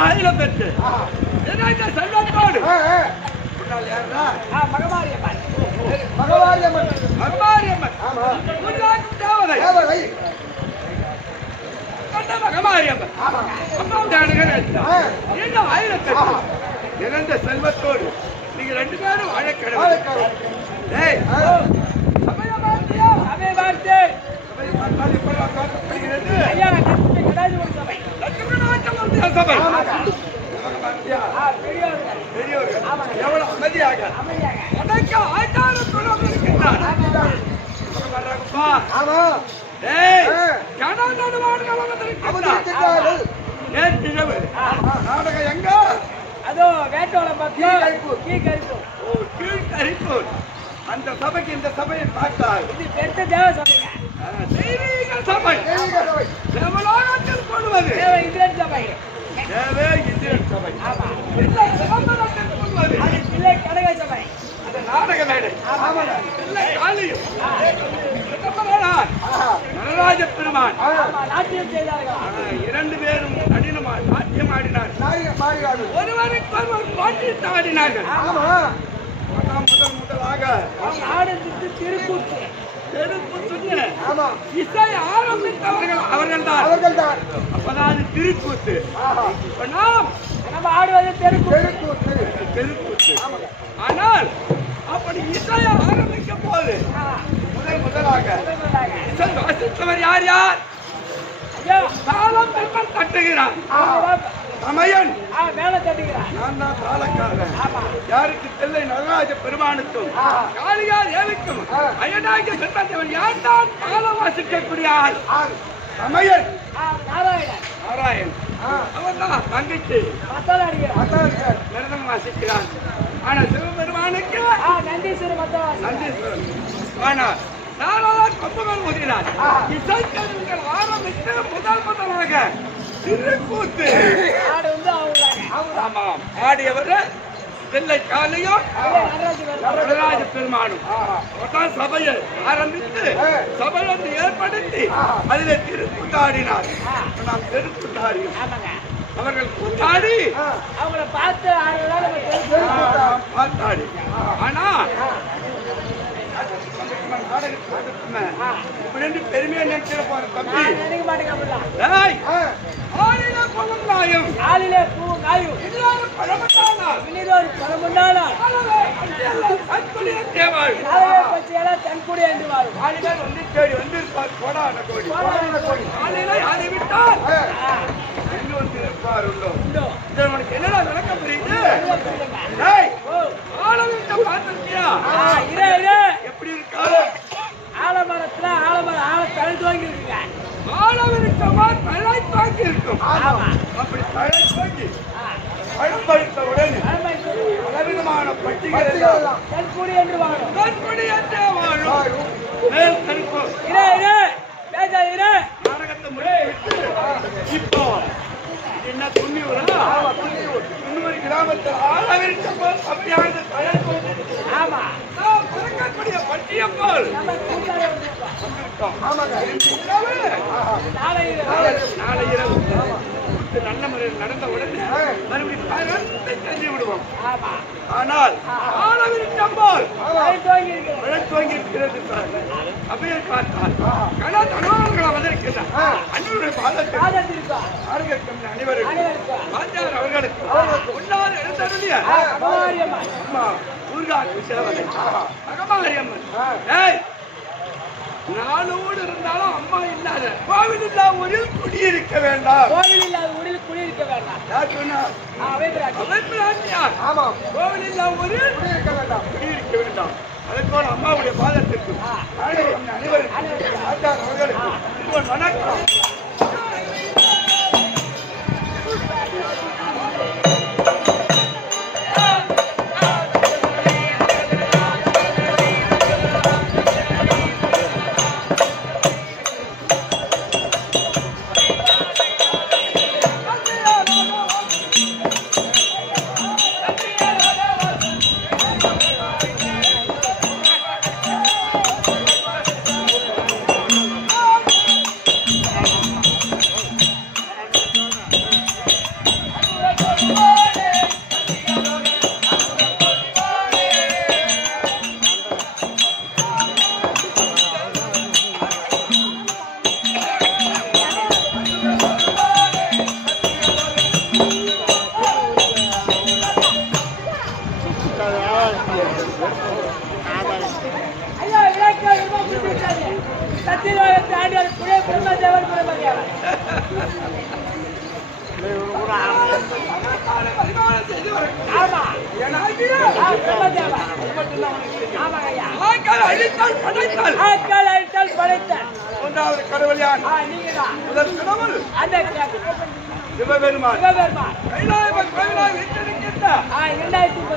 ஆயிரம் பெற்று என்ன செல்வத்தோடு மகமாரியம்மன் இறந்த செல்வத்தோடு நீங்க ரெண்டு பேரும் வாழக்கடை எவ்வளவு அமைதியாக எனக்கு ஆச்சாரம் இருக்கின்றார் நாடகம் எங்க அதோ வேட்டோட கீழ்கரிப்பூர் அந்த சபைக்கு இந்த சபையை பார்த்தால் இது பெருத்த தேவ சபைங்க தெய்வீக சபை தேவலோகத்தில் கொள்வது இந்திரன் சபை தேவே இந்திரன் சபை இல்லை சிதம்பரத்தில் கொள்வது அது பிள்ளை கடக சபை அந்த நாடக மேடை பிள்ளை காளியும் நடராஜ பெருமான் நாட்டியம் செய்தார்கள் இரண்டு பேரும் கடினமாக நாட்டியம் ஆடினார்கள் ஒருவருக்கு ஒருவர் போட்டிட்டு ஆடினார்கள் முதலாக ஆடத்துக்கு திருக்கூத்து இசை ஆரம்பித்தவர்கள் அவர்கள்தான் அப்பதான் திருக்கூத்து நம்ம ஆடுவது தெருக்கூத்து ஆனால் அப்படி இசைய ஆரம்பிக்கும் போது முதலாக இசை வாசித்தவர் யார் தாளம் பெருமாள் தட்டுகிறார் சமயன் மேல தட்டுகிறார் நான் தான் தாளக்காரன் யாருக்கு தெல்லை நடராஜ பெருமானுக்கும் காளியா தேவிக்கும் அயனாகிய பெருமாள் யார் தான் தாளம் வாசிக்கக்கூடிய ஆள் சமயன் நாராயணன் அவன் தான் தங்கச்சி மிருதம் வாசிக்கிறான் ஆனா சிவபெருமானுக்கு நந்தீஸ்வரன் ஆனால் நாராயணன் கொம்புகள் ஊதினார் இசைக்கருவிகள் ஆரம்பித்து முதலாக திருக்கூத்து ஆமாம் ஆடியவர் தில்லை காளியும் நடராஜ பெருமானும் சபையை ஆரம்பித்து சபையை ஏற்படுத்தி அதிலே திருக்கூத்தாடினார் நாம் திருக்கூத்தாடியும் அவர்கள் கூத்தாடி அவங்களை பார்த்து பார்த்தாடி ஆனா பெருமையா நினைச்சிட போற தம்பி ஆளிலே பூ காயும் தன்குடி என்று தேடி வந்திருப்பார் கோடான கோடி அதை விட்டால் உனக்கு என்னடா விளக்கம் புரியுது எப்படி இருக்காரு ஆலமரத்துல ஆழ தலை துவங்கி இருக்குங்க ஆலவிருக்கமா தலை துவங்கி இருக்கும் அப்படி தலை துவங்கி பழம் பழுத்தவுடன் பலவிதமான பட்டிகள் தன்குடி என்று வாழும் மேல் தடுப்போம் நாடகத்தை முடித்து இப்போ என்ன துண்ணியூர் கிராமத்தில் ஆலவிருக்கம் போல் அப்படியானது தலை ஆமா பறக்கக்கூடிய பட்டிய போல் நாளை இரவு நல்ல முறையில் நடந்த உடனே மறுபடியும் செஞ்சு விடுவோம் ஆனால் ஆலவிருக்கம் போல் துவங்கி இருக்கிறது அப்படியே பார்த்தால் கணவன்களை வந்திருக்கிறார் அன்னுடைய பாதத்திற்கு அனைவரும் பாஞ்சார் அவர்களுக்கு உன்னார் எழுந்தருளிய அம்மா ஊர்காட்டு சேவகை மகமாரியம்மன் நாளோடு இருந்தாலும் அம்மா இல்லாத கோவில் இல்லா ஊரில் குடியிருக்க வேண்டாம் கோவில் இல்லாத ஊரில் குடியிருக்க வேண்டாம் யார் சொன்னார் கோவில் இல்லா ஊரில் குடியிருக்க வேண்டாம் அதே போல அம்மாவுடைய பாதத்திற்கு அனைவருக்கும் அவர்களுக்கு வணக்கம் சத்தியலோகத்தை ஆண்டவர் புரிய பிரம்மதேவன் பிரம்மதேவன். ஆமா பிரம்மதேவன். ஆமாங்க ஐயா. ஆக்கால் அழித்தால் படைத்தால் ஆட்கள் அழித்தல் படைத்தல். மூன்றாவது கடவுள் யார்? நீங்கதான் முதல் கடவுள் அந்த சிவபெருமான். சிவபெருமான். கைலாயம் கோவிலாய் வீற்றிருக்கின்ற 2010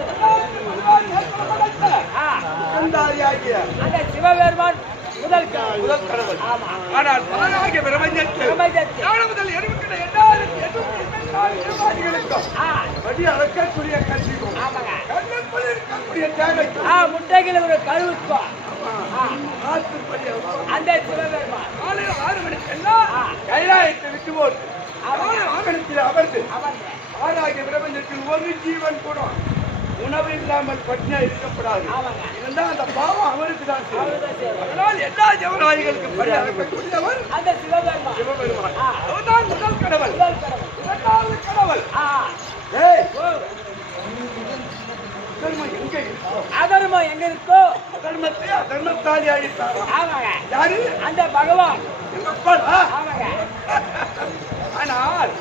கந்தாரியாகிய அந்த சிவபெருமான் முதல் முதல் கடவுள். ஆமா ஆனால் பாலாகிய பிரபஞ்சத்தில் பிரபஞ்சத்தில் ஞான முதல் எறும்புக்கிட்ட எல்லாருக்கும் வடி அளக்கக்கூடிய கல்விக்கும் ஆமாங்க கண்ணுக்குள் இருக்கக்கூடிய தேவைக்கும் முட்டைகள் ஒரு கருவுக்கும் ஆத்துப்படி அந்த சிவபெருமான் காலையில் 6 மணிக்கெல்லாம் கைலாயத்தை விட்டு போட்டு வாகனத்தில் அமர்ந்து ஆறாகிய பிரபஞ்சத்தில் ஒரு ஜீவன் கூட உணவு இல்லாமல் பட்டினா இருக்கப்படாது. இருந்தால் அந்த பாவம் அவருக்கு தான் சேரும். அதனால் எல்லா ஜீவராசிகளுக்கும் பரியாகக்கூடியவர் அந்த சிவபெருமான். சிவபெருமான். அவர்தான் முதல் கடவுள். இரண்டாவது கடவுள் அதர்மம் எங்க இருக்கோ அதர்மம் எங்க இருக்கோ அதர்மத்தை அதர்மத்தாலே அழித்தார். ஆமாங்க யாரு? அந்த பகவான். எங்க அப்பாடா? ஆமாங்க. ஆனால்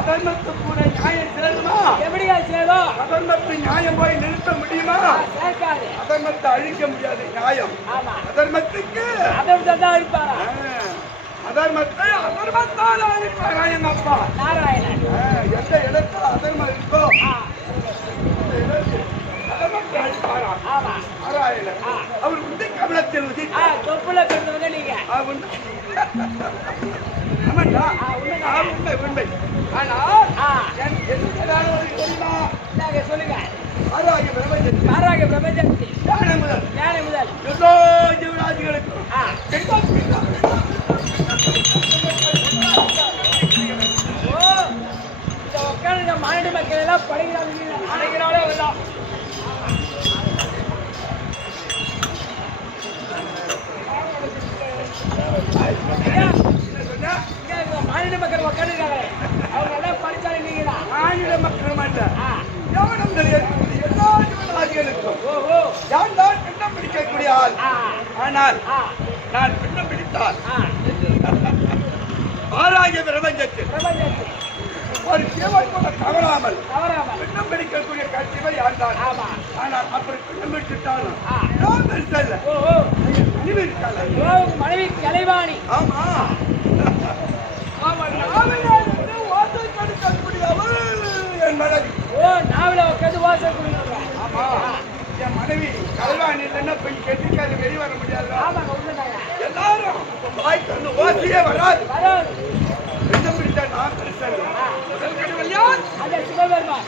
அதர்மத்து கூட நியாயம் சேருமா? எப்படியா சேரும்? அதர்மத்தை நியாயம் போய் நிறுத்த முடியுமா? சேர்க்காது. அதர்மத்தை அழிக்க முடியாது நியாயம். ஆமா அதர்மத்துக்கு அதர்மத்தை தான் இருப்பாரா? அதர்மத்தை அதர்மத்தால் அழிப்பாரா எங்க அப்பா? நாராயணன். எந்த இடத்துல அதர்மம் இருக்கோ அதர்மத்தை அழிப்பாரா? ஆமா நாராயணன். அவர் உண்மை கமலத்தில் தொப்புல பிறந்தவங்க நீங்க. உண்மை உண்மை. ஆனால் சொல்லுங்க. ஆறாகிய பிரபஞ்சத்தில் ஆறாகிய பிரபஞ்சத்தில் ஞானம் முதல் ஞானம் முதல் எல்லா ஜீவராசிகளுக்கும் உட்காந்து மாநில மக்கள் எல்லாம் படிக்கிறாங்களே வரலாம். மாநில மக்கள் உட்காந்துருக்காங்க. அவங்க எல்லாம் படிச்சாலே நீங்க தான் மாநில மக்கள் மட்டும் ஞானம் தெரியாது எல்லா ஜீவராசிகளுக்கும் யான் தான் பின்னம் பிடிக்கக்கூடிய ஆள். ஆனால் நான் பின்னம் பிடித்தால் ஆறாகிய பிரபஞ்சத்தில் பிரபஞ்சத்தில் ஒரு ஜீவன் கூட தவறாமல் தவறாமல் பின்னம் பிடிக்கக்கூடிய கட்சிவை யான் தான். ஆமா ஆனால் அப்படி பின்னம் பிடிச்சிட்டாலும் நான் பெருசல்ல அழிவு இருக்காது. உங்க மனைவி கலைவாணி. ஆமா ஆமா நாவிலிருந்து வாசல் கடுக்கக்கூடியவள் என் மனைவி. நாவில உட்காந்து வாசல் குடிக்கிறாங்க. ஆமா என் மனைவி கலைவாணி இல்லைன்னா போய் கெட்டிக்காது வெளியே வர முடியாது. ஆமாங்க உண்மைதாங்க. எல்லாரும் வாய்க்கு வந்து ஓசியே வராது. வராது. பின்னம் பிடிச்சா நான் பெருசல்ல. முதல் கடவுள் யார்? அந்த சிவபெருமான்.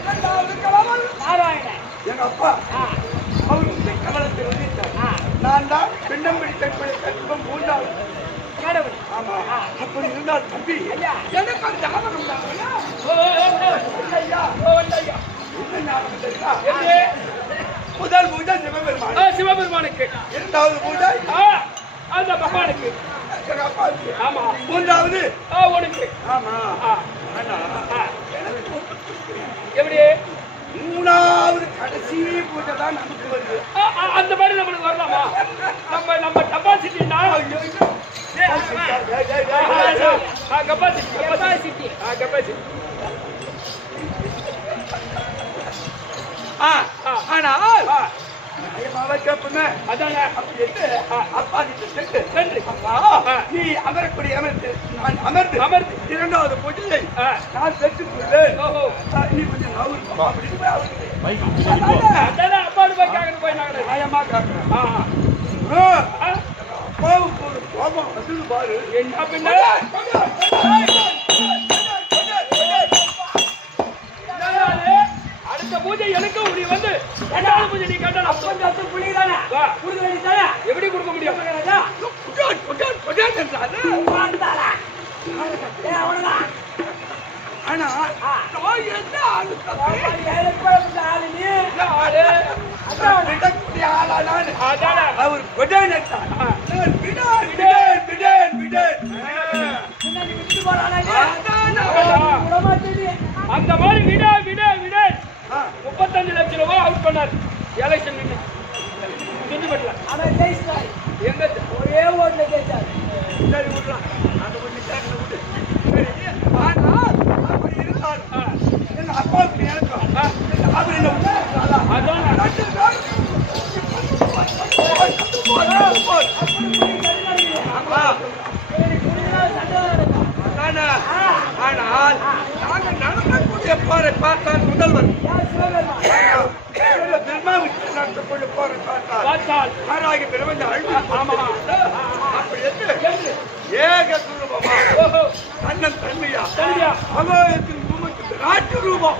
இரண்டாவது கடவுள் நாராயணன். எங்க அப்பா அவர் உண்மை கமலத்தில் உதித்தார். நான் தான் பின்னம் பிடிக்கக்கூடிய கற்பம் மூன்றாவது கடவுள். ஆமா அப்படி இருந்தால் தம்பி ஐயா எனக்கு ஒரு ஞாபகம் தான். முதல் பூஜை சிவபெருமான். சிவபெருமானுக்கு. இரண்டாவது பூஜை அந்த பகவானுக்கு. எங்க அப்பாவுக்கு. ஆமா மூன்றாவது உனக்கு. ஆமா எப்படி? மூணாவது கடைசி பூஜை தான் நமக்கு வருது. அந்த மாதிரி நம்மளுக்கு வரலாமா? நம்ம டெபாசிட்னா ஆனால் அதான அப்படி என்று அப்பா கிட்ட சென்று அப்பா நீ அமரக்கூடிய அமர்ந்து நான் அமர்ந்து அமர்ந்து இரண்டாவது பூஜையை நான் பெற்றுக் கொள்வேன். நீ கொஞ்சம் அப்பாடு போய் கேட்கணும் போய் நாங்கள் நியாயமா காக்கிறேன். அப்பாவுக்கு ஒரு கோபம் வந்து பாரு. என்ன பின்ன அடுத்த பூஜை எனக்கு நீ வந்து ரெண்டாவது பூஜை நீ கட்டணும். அப்ப புள்ளி தானே கொடுக்க வேண்டியதானே? எப்படி கொடுக்க முடியும்? ஆனா அவர் அந்த மாதிரி விட 35 லட்சம் ரூபாய் அவுட் பண்ணார் எலெக்ஷன் நின்று. எங்க ஒரே ஆனால் நாங்கள் நடத்தக்கூடிய போரை பார்த்தால் முதல்வர் பெருமாவுக்கு நடத்தக்கூடிய போரை பார்த்தால் ஆராய்ச்சி பிரபஞ்ச அழுது அப்படி என்று ஏக குருபமா அண்ணன் தன்மையா அலோகத்தின் விராட் ரூபம்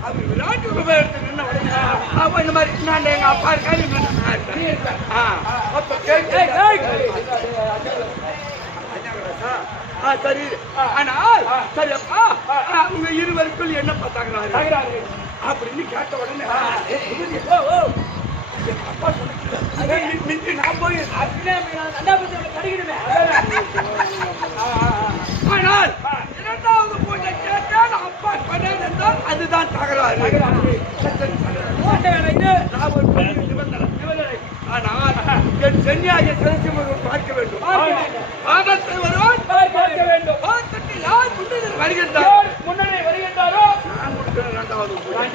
அவர் விராட் ரூபம் எடுத்து நின்ன உடனே அப்ப இந்த மாதிரி நான் எங்க அப்பா இருக்காரு சரி ஆனால் சரியப்பா அவங்க இருவருக்குள் என்ன பார்த்தாங்க அப்படின்னு கேட்ட உடனே அப்பா சொன்ன நான் போய் ஆனால் இரண்டாவது பூஜை கேட்டால் அப்பா பண்ணேன் என்றால் அதுதான் தகராறு நான் ஒரு பெரிய நிபந்தனை ஆனால் என் சென்னியாக சிறச்சி பார்க்க வேண்டும் பாதத்தை வருவான் பார்க்க வேண்டும் பாதத்தை யார் முன்னணி வருகின்றாரோ நான் கொடுக்கிறேன் இரண்டாவது பூஜை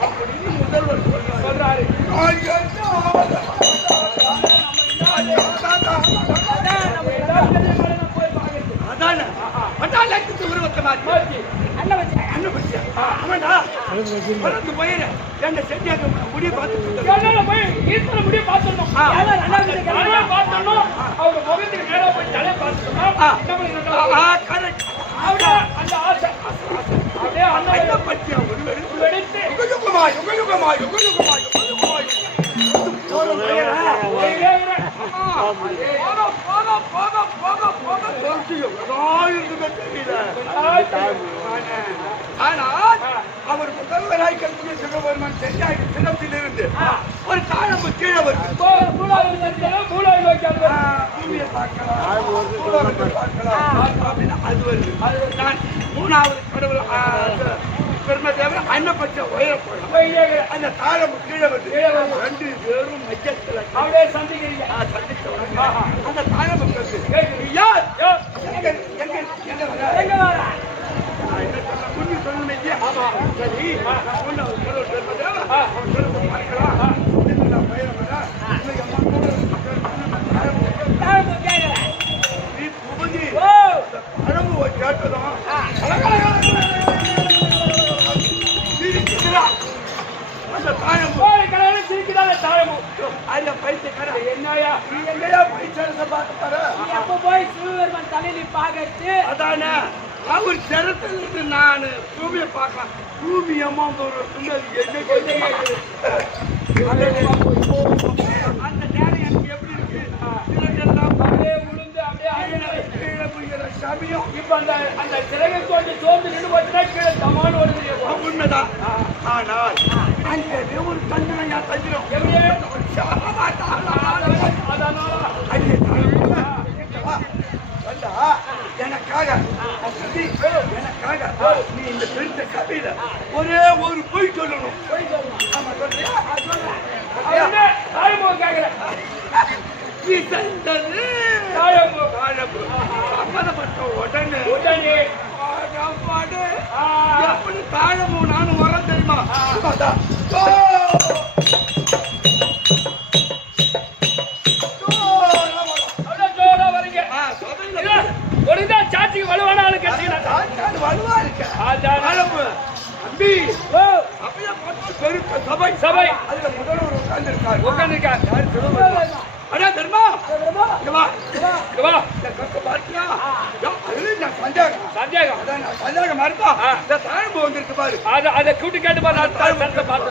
அப்படின்னு முதல்வர் சொல்றாரு முடிய ஆனால் அவர் முதல்வராய் கல்வி சிவபெருமான் செஞ்சாய் சிரத்தில் இருந்து ஒரு தாழம்பு கீழே வருது பூமியை பார்க்கலாம் அது வருது நான் மூணாவது கடவுள் பெருமதேவர் அன்னப்பட்ச உயரப்படும் அந்த தாழம்பு கீழே வருது ரெண்டு பேரும் மையத்தில் சந்திக்கிறீங்க சந்தித்த உடனே அந்த தாழம்பு கருத்து யார் எங்க வர முன்னி சொல்லணும் சரி பழம்பு கேட்டதும் அந்த தாயம்பு சிரிக்கிறாங்க தாயம்பு அந்த பைத்தியக்கார என்னையா நீ எங்கயா பைத்தியத்தை பார்க்க போற எப்ப போய் சிவபெருமான் தலையில பாக்கட்டு அதானே அவர் சிரத்தில் இருந்து நான் பூமியை பார்க்கலாம் பூமி அம்மா அந்த நேரம் எனக்கு எப்படி இருக்கு எல்லாம் அப்படியே உளுந்து அப்படியே கீழே போய்கிற சமயம் இப்ப அந்த சிறகை கொண்டு சோர்ந்து நின்று போச்சுன்னா கீழே சமான ஒரு உண்மைதான் ஆனால் அங்கே ஒரு தஞ்சனையா தஞ்சிடும் எனக்காக நீ இந்த பெருத்த சபையில ஒரே ஒரு பொய் சொல்லணும் உடனே எப்படி தாழமோ நானும் வர தெரியுமா சாட்சிக்கு வலுவான ஆளு கேட்டீங்கன்னா வலுவா இருக்கு பெருத்த சபை சபை அதுல முதல்வர் உட்கார்ந்திருக்காரு அடா தர்மா சந்தேகம் மறுத்தா இந்த தாழம்பு வந்திருக்கு பாரு அதை கூட்டி கேட்டு பாரு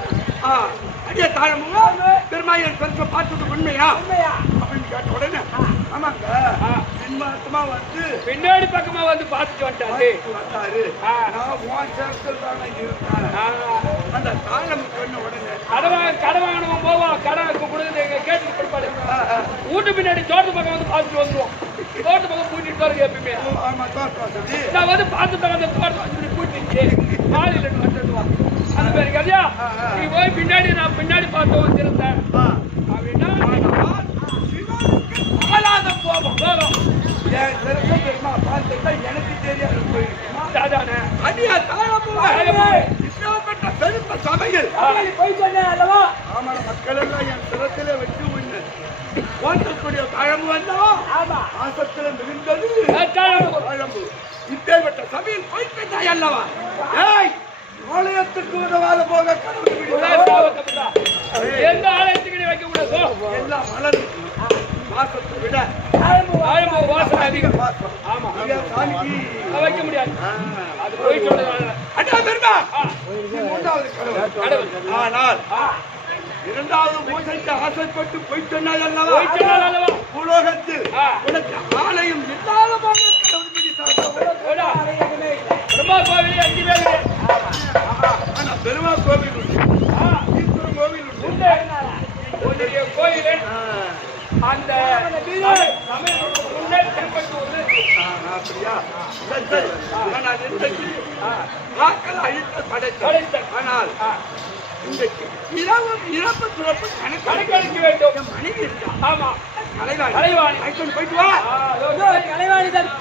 அடியே தாழம்பு பெருமாயன் பெருச பார்த்தது உண்மையா அப்படின்னு கேட்ட உடனே ஆமாங்க பின்மாத்தமா வந்து பின்னாடி பக்கமா வந்து பார்த்துட்டு வந்தாரு அந்த தாழம்பு சொன்ன உடனே கடவானவன் போவான் கடை கொடுத்து கேட்டு கொடுப்பாரு வீட்டு பின்னாடி தோட்ட பக்கம் வந்து பார்த்துட்டு வந்துருவோம் தோட்ட பக்கம் கூட்டிட்டு வருங்க எப்பயுமே நான் வந்து பார்த்துட்டு அந்த தோட்டத்தை கூட்டிட்டு மாலையில வந்துடுவான் அந்த மாதிரி கதையா நீ போய் பின்னாடி நான் பின்னாடி பார்த்து வச்சிருந்தேன் அப்படின்னா போகும் எனக்கு தெரியாது பெருத்த சபையில் மக்கள் எல்லாம் என் சிரத்திலே வச்சு ஓட்டக்கூடிய பழம்பு வந்தோம் மாசத்துல மிகுந்தது தாழம்பு. தாழம்பு. இப்பேற்பட்ட சபையில் போய்விட்டாய் அல்லவா? ஏய், ஆலயத்துக்கு உதவாத போக கடவுள் விடுவார். எந்த ஆலயத்துக்கு நீ வைக்க கூடாது? எல்லாம் மலர் வாசத்தை விட தாழம்பு வாசம் அதிகம். வாசம். ஆமா, ஐயா, சாமிக்கு வைக்க முடியாது. அது போயிட்டு அண்ணா பெருமா, இது மூன்றாவது கடவுள். ஆனால் இரண்டாவது பூஜைக்கு ஆசைப்பட்டு போய் சொன்னாய் அல்லவா? உலகத்தில் உனக்கு ஆலயம் இல்லாத போக கடவுள் பிடி பெருமா கோவில் எங்கேயுமே கிடையாது. ஆனா பெருமா கோவில் உண்டு, ஈஸ்வரன் கோவில் உண்டு. உன்னுடைய கோயில் அந்த முன்னே திருப்பத்தூர்ல அப்படியா? சரி, சரி. ஆனால் இன்றைக்கு வாக்கள் அழித்த படைத்தல். ஆனால் இன்றைக்கு இறப்பு துறப்பு கணக்கெடுக்க வேண்டும். மனைவி இருக்கா? ஆமா, கலைவாணி. கலைவாணி. அழைத்து போயிட்டு வா. கலைவாணி தான்.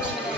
ஆ.